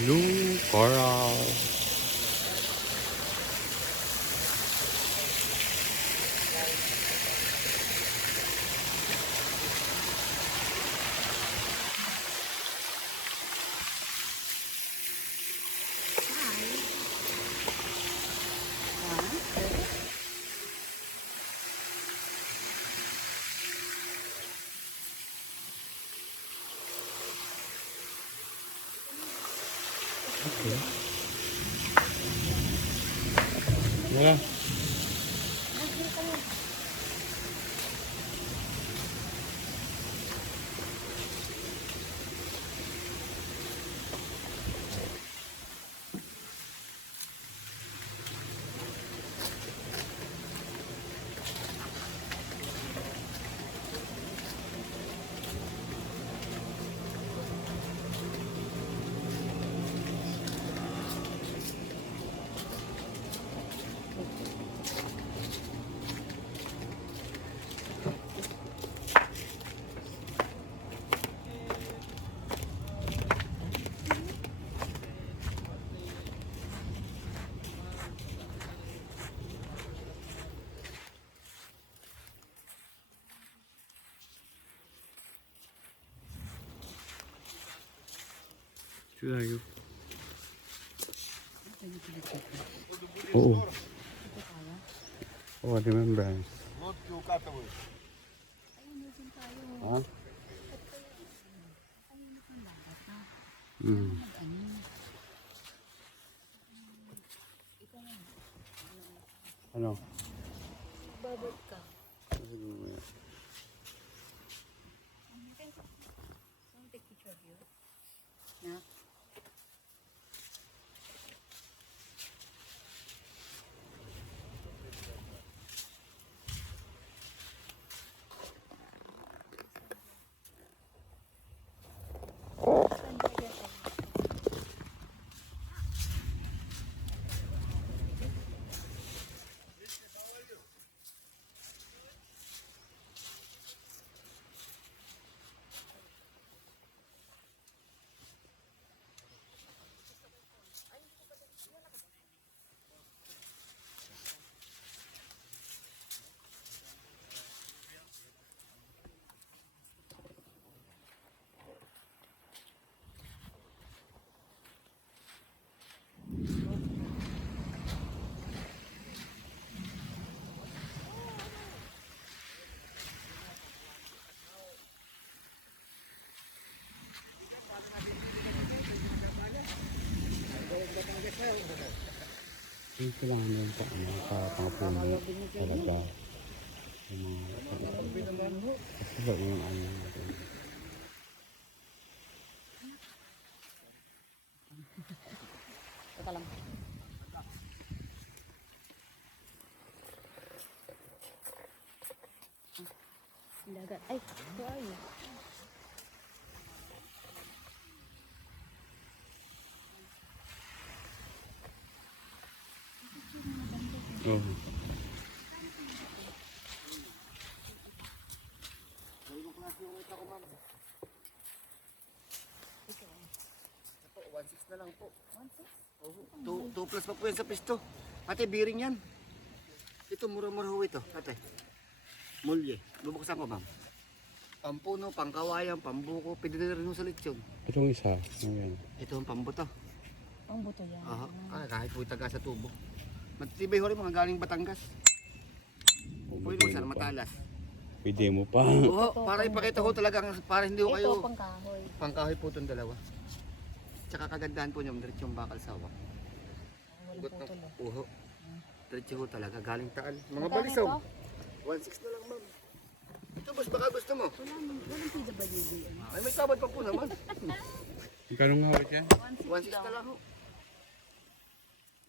Blue coral. Okay. Yeah. Tayo. Oo. Oh, remembrance. Ha? Hmm. Ano? Babot ka. Take picture of you. Na? Yung kailangan yung pang-puno talaga. Yung mga kasi ba yung ano natin. Teka lang. Dagat. Ay, who are you? Oh. Ito, 1.6 na lang po. 1.6? 2 plus pa po yan sa pisto. Ate, bearing yan. Ito, mura-mura ho ito. Ate, mulye. Bubuksan ko, ma'am. Pampuno, pangkawayan, pambuko, pwede na rin ho sa lechon. Itong isa. Ayan. Ito ang pambuto. Ang buto yan. Aha. Kahit po taga sa tubo. Matitibay ho rin mga galing Batangas. Pwede mo sana matalas. Pwede mo pa. Oo, para ipakita ho talagang para hindi ho Ito, kayo. pangkahoy. Pangkahoy po itong dalawa. Tsaka kagandahan po niya, diretso yung bakal sawa. Walang Ugot ng putol eh. uho. Diretso ho talaga, galing Taal. Mga Magkano balisaw. ito? 1.6 na lang, ma'am. Ito, boss, baka gusto mo. Walang PWD. Ay, may tabad pa po naman. Magkano nga ulit yan? 1.6 na lang ho.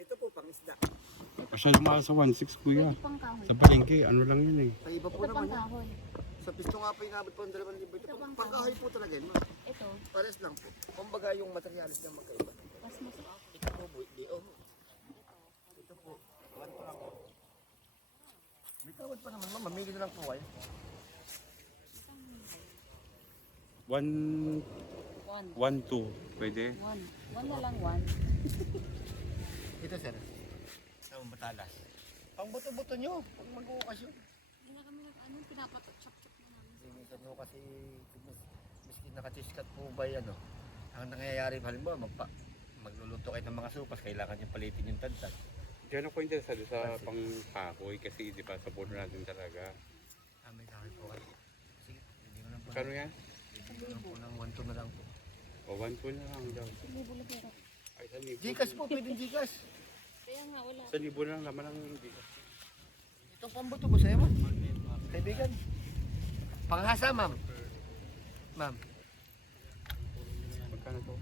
Ito po, pang isda. Masyado mahal sa 1.6 kuya. Pwede pangkahoy. Sa palengke, ano lang yun eh. Ay, iba po Ito naman. Yan. pangkahoy. Sa pisto nga po, inabot po ng 2,000. Ito, Ito pang pangkahoy po talaga yun, ma'am. Ito, Pares lang po. Kumbaga yung materialis niya magkaiba. mas masarap. Ito po, di oh. Ito po, 1 pa lang po. May tawad pa naman, ma'am. Mamili na lang po kayo. 1, 1. 1, 2. Pwede? One. One na lang, one. Ito sir. Sa matalas. Pang buto-buto nyo. Pag mag-uukasyon. Hindi na kami ano, pinapatot-chop-chop na namin. Minsan nyo kasi miski nakatiskat po ba yan o. Ang nangyayari halimbawa magluluto kayo ng mga supas, kailangan yung palitin yung tantad. Diyan ako interesado sa pangkahoy kasi di ba sa puno natin talaga. May kahoy po kayo. Sige, hindi mo lang po. Kano yan? Hindi mo lang po ng 1-2 na lang po. O 1,200 na lang daw. Libo lang pero. Ay, 1,000. Gcash po, pwedeng Gcash. Kaya nga, wala. 1,000 na lang naman ang hindi. Itong pambuto mo sa'yo, ma'am. Kaibigan. Panghasa, ma'am. Ma'am. Magkano to?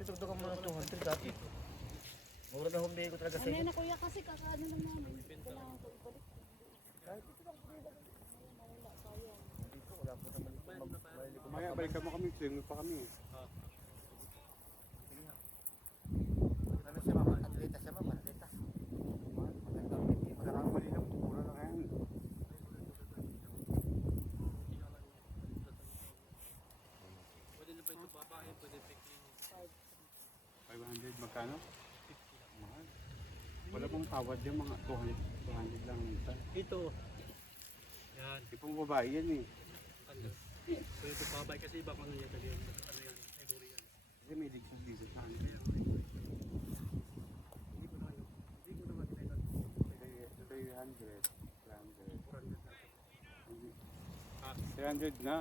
Tutugtugan mo ng 200 dati. Mura na humbay ko talaga Ano sa'yo. yun na kuya kasi kakaano lang namin. Kailangan ko ibalik. Kahit ito lang. Wala, sayang. Dito, wala po naman ito. Kumaya, balikan mo kami. Swing pa kami. Ano siya, ma'am? Atleta siya, ma'am. Atleta. Magandang hindi. Marami malinaw. Mura lang yan. Pwede na pa ito babae, pwede picking. 500 magkano? Mahal. Wala pong tawad yung mga 200 lang minsan. Ito. Yan. Di pong babae yan eh. Ano? Pwede ito babae kasi iba kung ano yan. Ano yan? Ebori yan. Kasi may digsos dito sa akin. Hindi ko na ano. Hindi ko naman tinailan. 300. 300. 400 na. Ah, 300 na.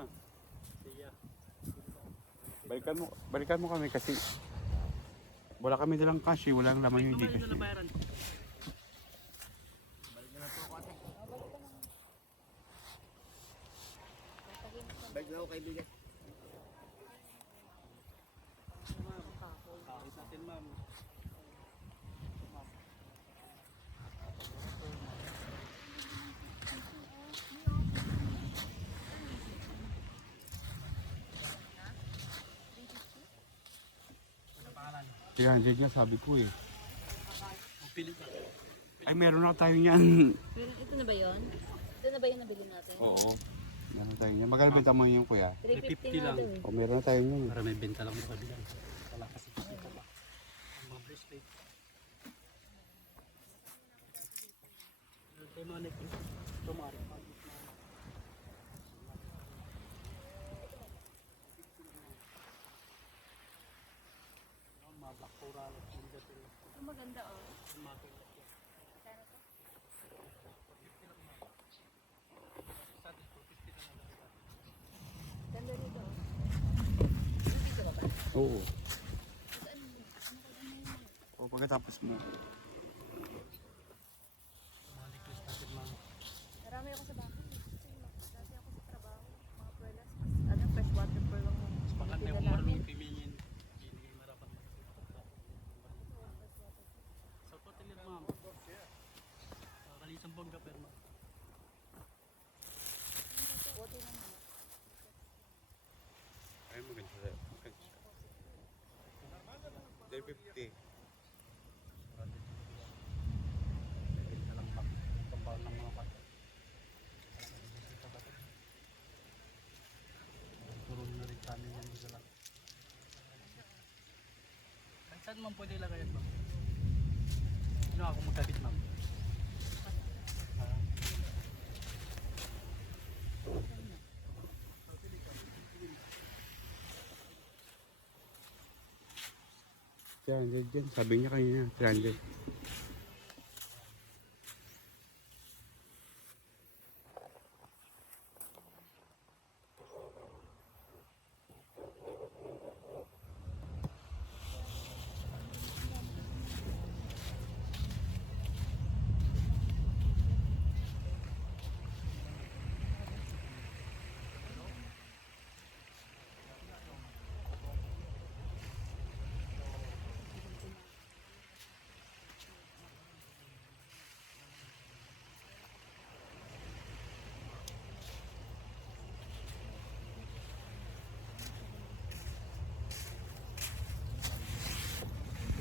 siya. Balikan mo kami kasi wala kami dalang cash eh. Walang laman yung Ito Gcash. na nabayaran ko. Balik na lang po ako, ate. Balik na ako, kaibigan. Kahit natin ma'am. Ano pangalan? 300 nga sabi ko eh. Pili ka. Ay meron na tayo niyan. Pero ito na ba yun? Ito na ba yung nabili natin? Oo. Meron tayo niyan. Magkano benta mo yung kuya? 350 50 na lang. daw eh. O meron na tayo niyan. Para may benta lang mo kabilang. Wala kasi kita pa. Ang mga bracelet. Ito mga necklace. Ito mga rin. Mga black coral. Ito maganda oh. Mga Kano to? Ganda nito oh. Dito ba ba? Oo. Ano O pagkatapos mo. necklace natin mga Marami ako sa bahay. Dati ako sa trabaho. Mga pwelas. Ano, fresh water pearl lang. pangkat may Tinda umar namin. ng pimingin. Hindi marapan magkakita. Sa hotel ma'am. Kalisang bongga pero ma'am. Water lang. Ay maganda siya. Maganda siya. 350. Benta lang pa. Pampaon ng mga kata. Turun na rin sa amin yan dito lang. Kahit saan man pwede ilagay yan ma'am. Ano ako magkabit ma'am? Yan. Sabi niya kanina, 300.